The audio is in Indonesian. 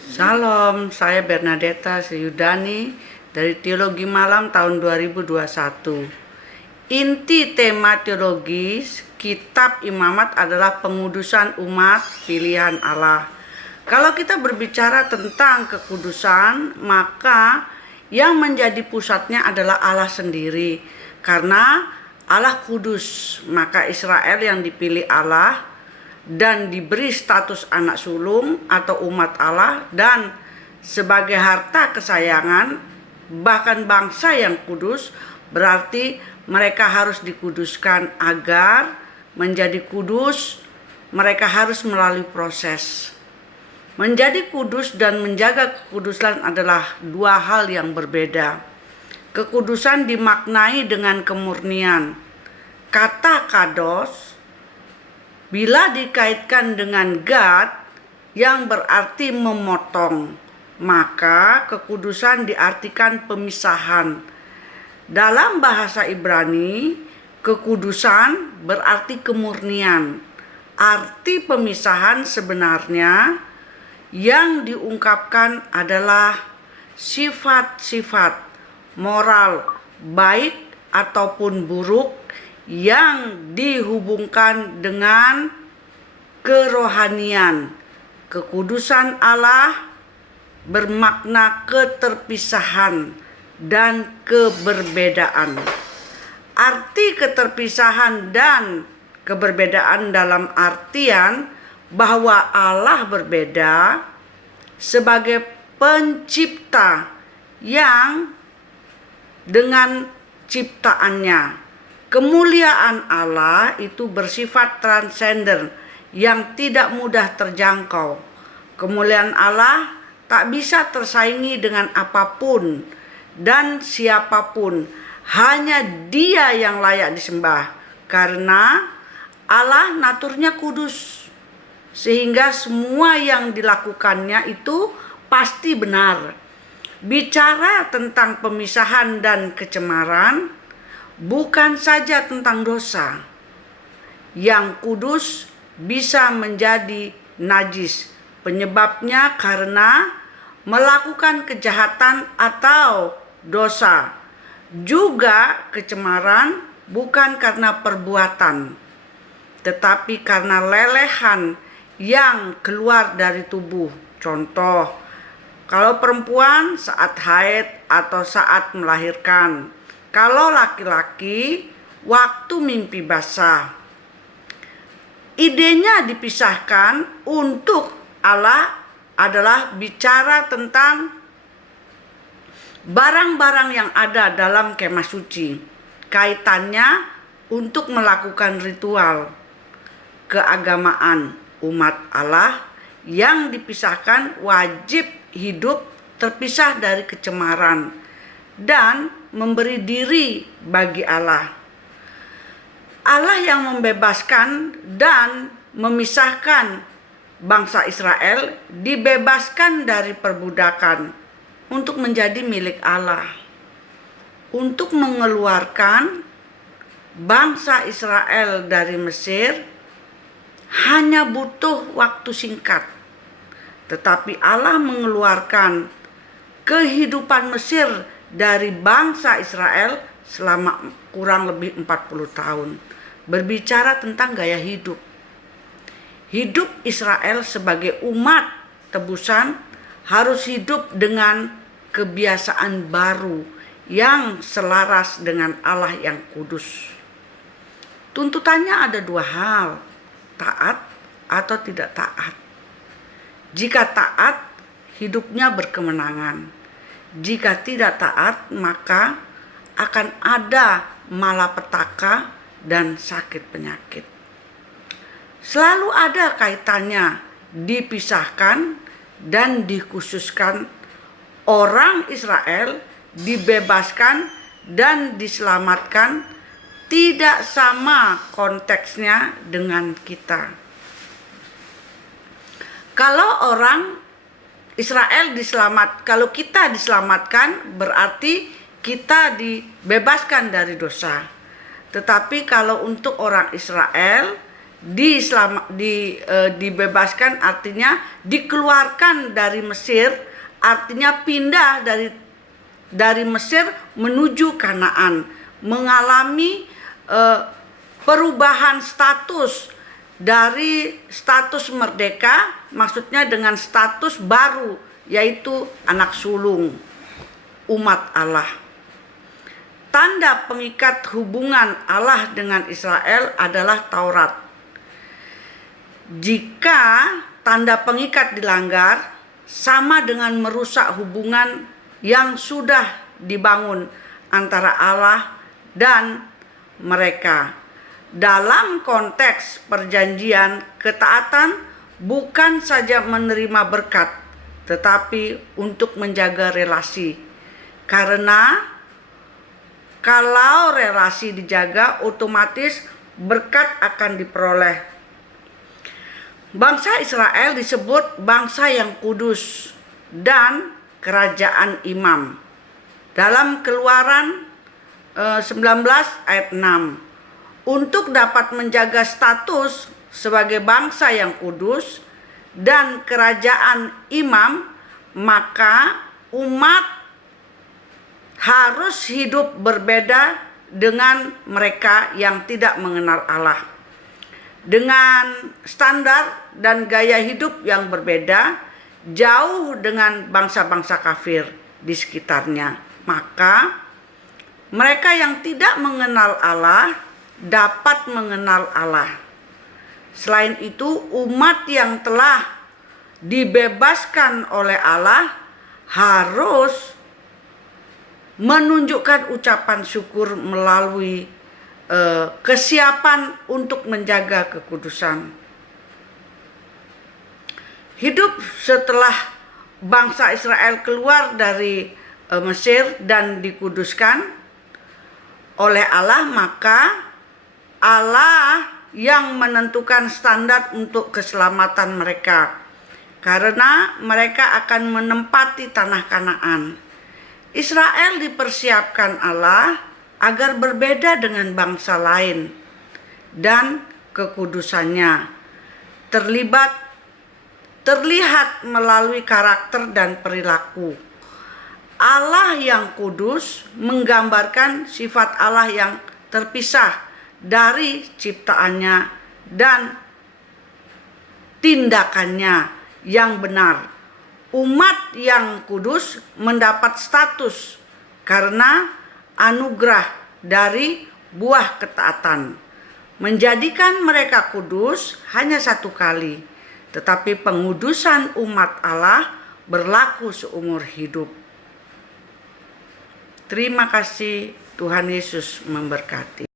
Salam, saya Bernadetta Seyudani dari Teologi Malam tahun 2021. Inti tema teologis Kitab Imamat adalah pengudusan umat pilihan Allah. Kalau kita berbicara tentang kekudusan, maka yang menjadi pusatnya adalah Allah sendiri. Karena Allah kudus, maka Israel yang dipilih Allah dan diberi status anak sulung atau umat Allah dan sebagai harta kesayangan, bahkan bangsa yang kudus, berarti mereka harus dikuduskan. Agar menjadi kudus, mereka harus melalui proses. Menjadi kudus dan menjaga kekudusan adalah dua hal yang berbeda. Kekudusan dimaknai dengan kemurnian. Kata kados bila dikaitkan dengan gad yang berarti memotong, maka kekudusan diartikan pemisahan. Dalam bahasa Ibrani, kekudusan berarti kemurnian. Arti pemisahan sebenarnya yang diungkapkan adalah sifat-sifat moral baik ataupun buruk yang dihubungkan dengan kerohanian. Kekudusan Allah bermakna keterpisahan dan keberbedaan. Arti keterpisahan dan keberbedaan dalam artian bahwa Allah berbeda sebagai pencipta yang dengan ciptaannya. Kemuliaan Allah itu bersifat transenden yang tidak mudah terjangkau. Kemuliaan Allah tak bisa tersaingi dengan apapun dan siapapun. Hanya Dia yang layak disembah karena Allah naturnya kudus, sehingga semua yang dilakukannya itu pasti benar. Bicara tentang pemisahan dan kecemaran bukan saja tentang dosa. Yang kudus bisa menjadi najis. Penyebabnya karena melakukan kejahatan atau dosa. Juga kecemaran bukan karena perbuatan, tetapi karena lelehan yang keluar dari tubuh. Contoh, kalau perempuan saat haid atau saat melahirkan. Kalau laki-laki waktu mimpi basah. Idenya dipisahkan untuk Allah adalah bicara tentang barang-barang yang ada dalam kemah suci. Kaitannya untuk melakukan ritual keagamaan umat Allah yang dipisahkan wajib hidup terpisah dari kecemaran dan memberi diri bagi Allah. Allah yang membebaskan dan memisahkan bangsa Israel dibebaskan dari perbudakan untuk menjadi milik Allah. Untuk mengeluarkan bangsa Israel dari Mesir hanya butuh waktu singkat. Tetapi Allah mengeluarkan kehidupan Mesir dari bangsa Israel selama kurang lebih 40 tahun. Berbicara tentang gaya hidup. Hidup Israel sebagai umat tebusan harus hidup dengan kebiasaan baru yang selaras dengan Allah yang kudus. Tuntutannya ada dua hal, taat atau tidak taat. Jika taat, hidupnya berkemenangan. Jika tidak taat, maka akan ada malapetaka dan sakit penyakit. Selalu ada kaitannya dipisahkan dan dikhususkan. Orang Israel dibebaskan dan diselamatkan tidak sama konteksnya dengan kita. Kalau orang Israel kalau kita diselamatkan berarti kita dibebaskan dari dosa. Tetapi kalau untuk orang Israel dibebaskan artinya dikeluarkan dari Mesir, artinya pindah dari Mesir menuju Kanaan, mengalami perubahan status dari status merdeka, maksudnya dengan status baru, yaitu anak sulung umat Allah. Tanda pengikat hubungan Allah dengan Israel adalah Taurat. Jika tanda pengikat dilanggar, sama dengan merusak hubungan yang sudah dibangun antara Allah dan mereka. Dalam konteks perjanjian, ketaatan bukan saja menerima berkat, tetapi untuk menjaga relasi. Karena kalau relasi dijaga, otomatis berkat akan diperoleh. Bangsa Israel disebut bangsa yang kudus dan kerajaan imam. Dalam Keluaran 19 ayat 6. Untuk dapat menjaga status sebagai bangsa yang kudus dan kerajaan imam, maka umat harus hidup berbeda dengan mereka yang tidak mengenal Allah. Dengan standar dan gaya hidup yang berbeda, jauh dengan bangsa-bangsa kafir di sekitarnya. Maka mereka yang tidak mengenal Allah dapat mengenal Allah. Selain itu, umat yang telah dibebaskan oleh Allah harus menunjukkan ucapan syukur melalui kesiapan untuk menjaga kekudusan. Hidup setelah bangsa Israel keluar dari Mesir dan dikuduskan oleh Allah, maka Allah yang menentukan standar untuk keselamatan mereka, karena mereka akan menempati tanah Kanaan. Israel dipersiapkan Allah agar berbeda dengan bangsa lain, dan kekudusannya terlihat melalui karakter dan perilaku. Allah yang kudus menggambarkan sifat Allah yang terpisah dari ciptaannya dan tindakannya yang benar. Umat yang kudus mendapat status karena anugerah dari buah ketaatan. Menjadikan mereka kudus hanya satu kali, tetapi pengudusan umat Allah berlaku seumur hidup. Terima kasih, Tuhan Yesus memberkati.